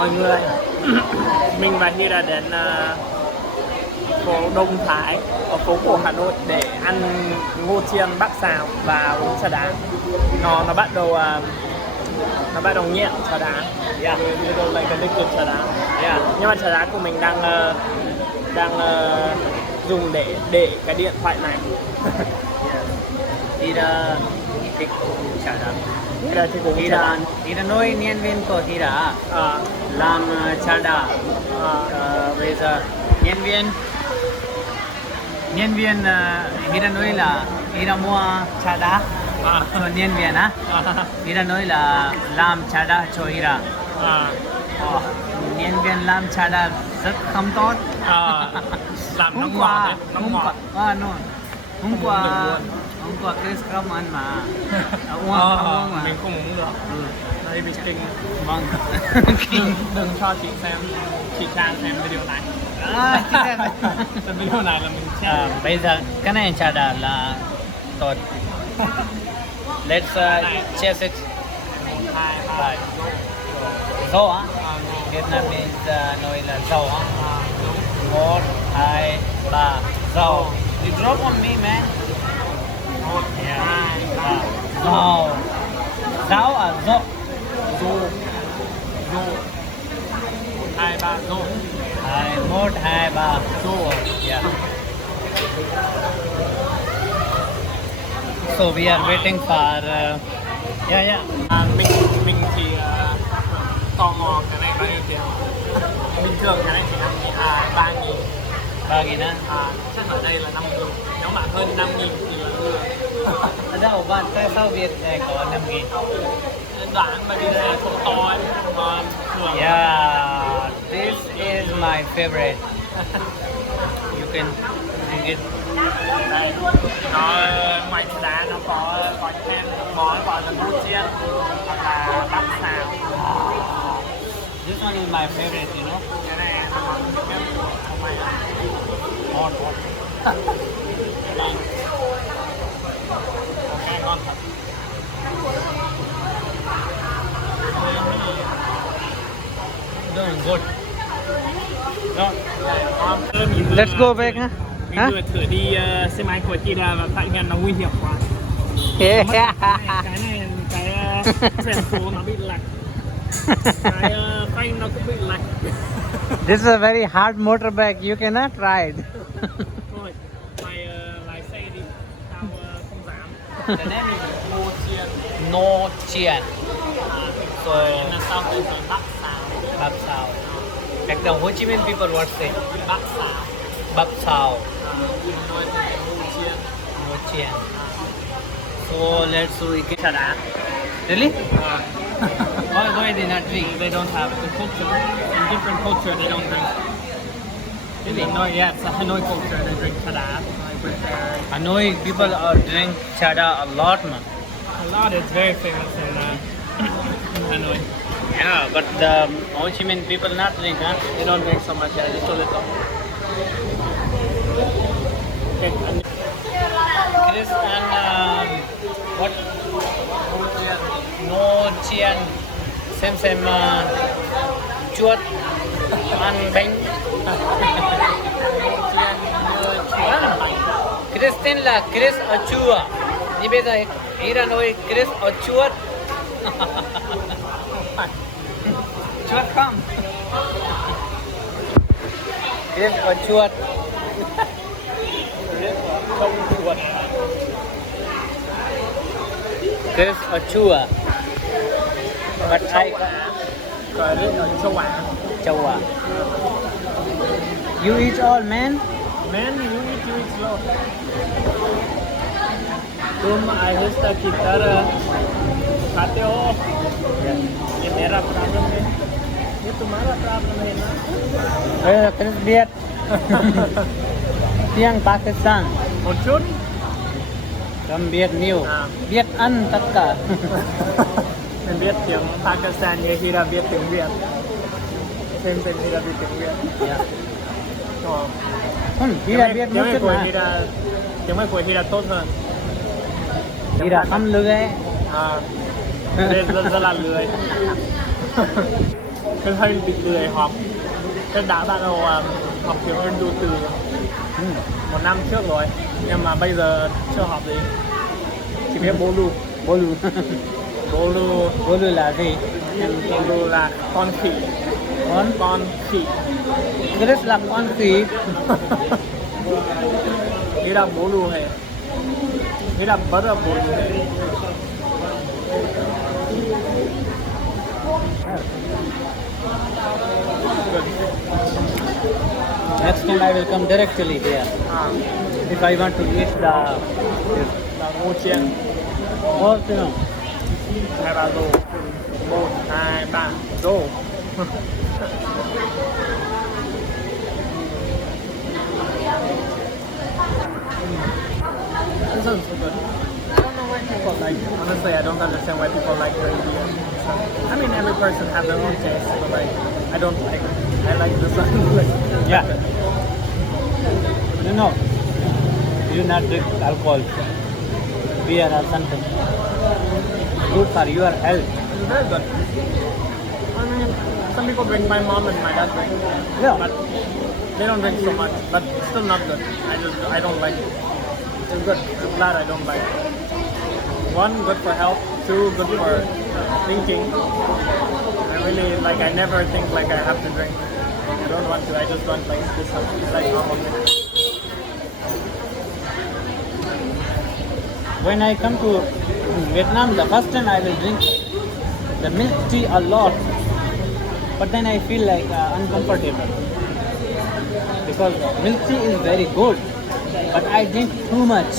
mọi người. Mình và Hy đã đến phố Đông Thái ở phố cổ Hà Nội để ăn ngô chiên bắc xào và uống trà đá. Nó bắt đầu nhẹ trà đá. Yeah. Like addicted trà đá. Yeah. Nhưng mà trà đá của mình đang dùng để cái điện thoại này. Thì là thích trà đá. Thì đã nói nhân viên của thì đã làm trà đá. Bây giờ nhân viên thì đã nói là thì đã mua trà đá. Nhân viên á, thì đã nói là làm trà đá cho Hira. Nhân viên làm trà đá rất không tốt. Làm nó ngọt. Hôm qua Chris không ăn mà uống mà mình không uống được. Đây bị kinh. Vâng. Đừng cho chị Trang xem video này. Xem video này là mình xem. Bây giờ cái này trà đá là tốt. Let's chase it. 1, 2, 3. Dâu á? Vietnamese nói là dâu á. 1, 2, 3. Dâu. You drop on me, man. 1, 2, 3. Dâu. Dâu à? Dâu. Dâu. 2, 3. Dâu. 1, 2, 3. Dâu. Yeah. So we are waiting for mình thì tò mò cái này bao nhiêu tiền. Bình thường cái này chỉ 3.000. 3.000 á? Chắc ở đây là 5.000. Nếu mà hơn 5.000 thì là lừa. Ở đâu bạn tại sao Việt này có 5.000? Đoán bởi vì này không to ấy, mà thường. Yeah, this is my favorite. You can drink it. Đây, nó ngoài trà đá nó có thêm món gọi là ngô chiên hoặc là bắp xào. This one is my favorite, you know. Cái này là món thích nhất của ông mày. Ngon. Ok, ngon thật. Doing good. Let's go back ha. Mình vừa thử đi xe máy của chị và tại gần nó nguy hiểm quá. Cái chuyển phố nó bị lệch. Cái phanh nó cũng bị lệch. This is a very hard motorbike. You cannot ride. Thôi, mày lái xe đi. Tao không dám. The name is Ngô Chiên. No chiên. So Là sau cái bắp xào. bắp xào. Like the Ho Chi Minh people what say? Bắp xào. Bắp xào. Ngô Chiên. No chiên. So let's we get Trà đá. Really? Why they not drink? They don't have the culture. In different culture, they don't drink. Really? No, yeah, it's a Hanoi culture. They drink trà đá. Like with their... Hanoi people drink chada a lot, man. A lot. It's very famous in Hanoi. Yeah, but the Ho Chi Minh people not drink, huh? They don't drink so much. Yeah, just a little. Okay. Chris and what? No chiên. Same chuột ăn bánh. Chris tên là Chris ở chùa. Thì bây giờ Hira nói Chris ở chuột. Chuột không? Chris ở chuột. Chris ở chùa. But I Rồi đến ở châu Á. châu Á. You eat all, man. Man, you eat slow. तुम आहिस्ता की तरह खाते हो. ये मेरा प्रॉब्लम है. ये तुम्हारा प्रॉब्लम है ना. Chris biết. Tiếng Pakistan. Một chút. Không biết nhiều. Biết ăn tất cả. Mình biết tiếng Pakistan như khi đã biết tiếng Việt. Thêm khi đã biết tiếng Việt. Yeah. Không, Khi đã biết một chút mà. Tiếng Việt của khi đã tốt hơn. Khi đã không lười. Nên rất là lười. Cái hơi bị lười học. Cái đã bắt đầu học tiếng Ấn Độ từ một năm trước rồi. Nhưng mà bây giờ chưa học gì. Chỉ biết bố lu. Bolu. Bolu. Bolu là gì? Bolu là con khỉ. Con khỉ. Cái rất là con khỉ. Thế là bố lu hay. Thế là bắt đầu bố lu hay. Next time I will come directly here. If I want to eat the Ngô chiên. what you know. 2-3 rô. 1, 2, 3 rô. This is so good. I don't know why people like it. Honestly, I don't understand why people like gravy and stuff. I mean, every person has their own taste, but like, I don't like it. I like this one. Like, Yeah. You know, you not drink alcohol, beer or something. Good for your health. It's very good. I mean, some people drink. My mom and my dad drink. Yeah. But they don't drink so much. But still not good. I don't like it. It's good. I'm glad I don't like it. 1, good for health. 2, good for thinking. I really like. I never think like I have to drink. I don't want to. I just want like this like normal thing. When I come to Vietnam, the first time I will drink the milk tea a lot, but then I feel like uncomfortable because milk tea is very good, but I drink too much.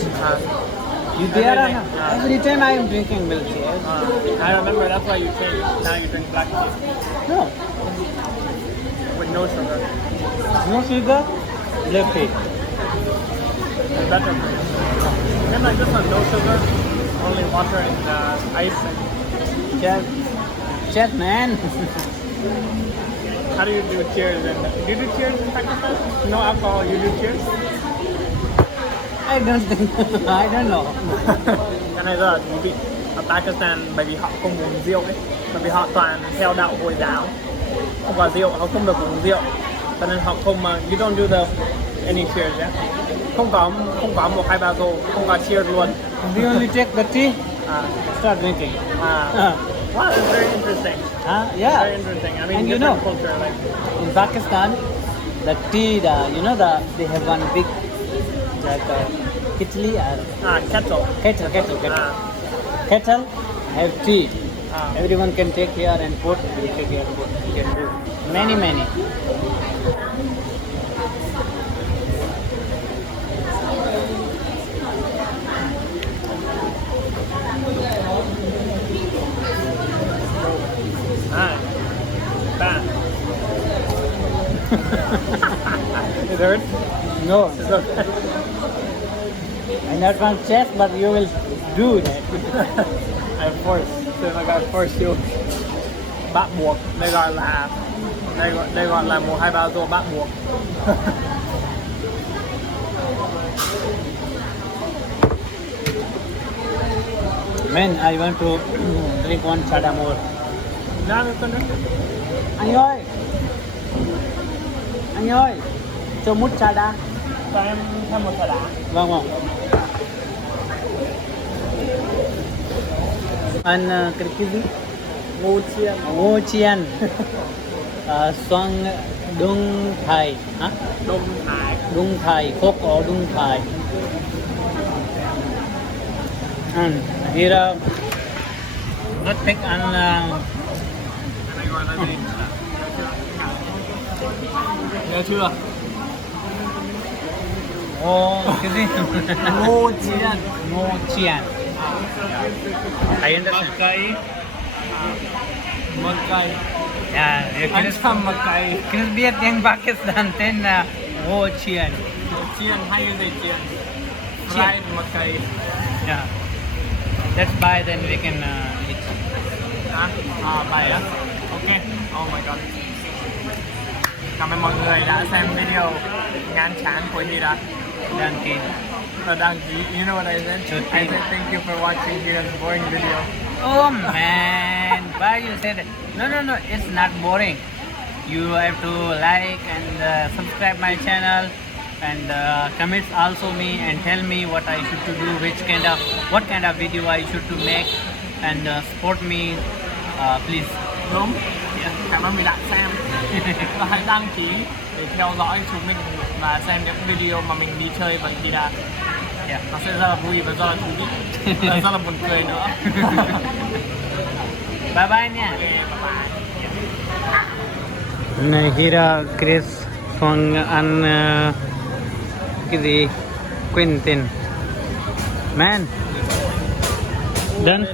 You there or not? Every time I am drinking milk tea. I remember that's why you changed. Now you drink black tea No, with no sugar. no sugar, milk tea. It's better for you. And like this one, no sugar, only water and ice. Cheers, man. How do you do cheers? And do you do cheers in Pakistan? No alcohol. You do cheers? I don't think. I don't know. Cái này rất là thú vị. Ở Pakistan bởi vì họ không uống rượu ấy, bởi vì họ toàn theo đạo Hồi giáo, không có rượu, họ không được uống rượu, cho nên họ không you don't do the any cheers, yeah? Không có 1, 2, 3 rô, không có cheers luôn. We only take the tea, À, start drinking. wow, it's very interesting. Yeah. Very interesting. I mean, And you different know, culture, like in Pakistan, the tea, they have one big like kitli or kettle. kettle. Ah. Kettle have tea. Ah. Everyone can take here and put. You take here and put. You can do many. Bad. It hurts? No, It's okay. I not want chest, but you will do that. I force. So like I force you. Bắt buộc. Đây gọi là 1, 2, 3 rô bắt buộc. Man, I want to drink one chada more. Ra được cân đấy. Anh ơi, cho mút chada. Cho em thêm một thẻ đá. Vâng. Anh cái gì? Ngô chiên. Xuân Đông Thai. Hả? Đông Thai, khúc ở Đông Thai. And here rất thích ăn Nhớ chưa? cái gì? Ngô chiên. Ngô chiên. I understand. Makai. Yeah, Anh chăm makai. Kena biết tiếng Pakistan tên là ngô chiên. Chiên hay cái gì chiên? Fried makai. Yeah. Let's buy then we can eat. Bài á? Ok. Oh my god. Cảm ơn mọi người đã xem video ngán chán của Hira. Đăng ký. Đăng ký. You know what I said? I said thank you for watching Hira's boring video. Oh man, why you said that? No, it's not boring. You have to like and subscribe my channel and comment also me and tell me what I should to do, what kind of video I should to make and support me, please. Đúng. Cảm ơn vì đã xem. Và hãy đăng ký để theo dõi chúng mình và xem những video mà mình đi chơi và đi đàn. Nó sẽ rất là vui và rất là thú vị. Và rất là buồn cười nữa. Bye bye nha. Ok, bye bye. Này Hira, Chris, Phong, An, cái gì? Quentin. Man. Done.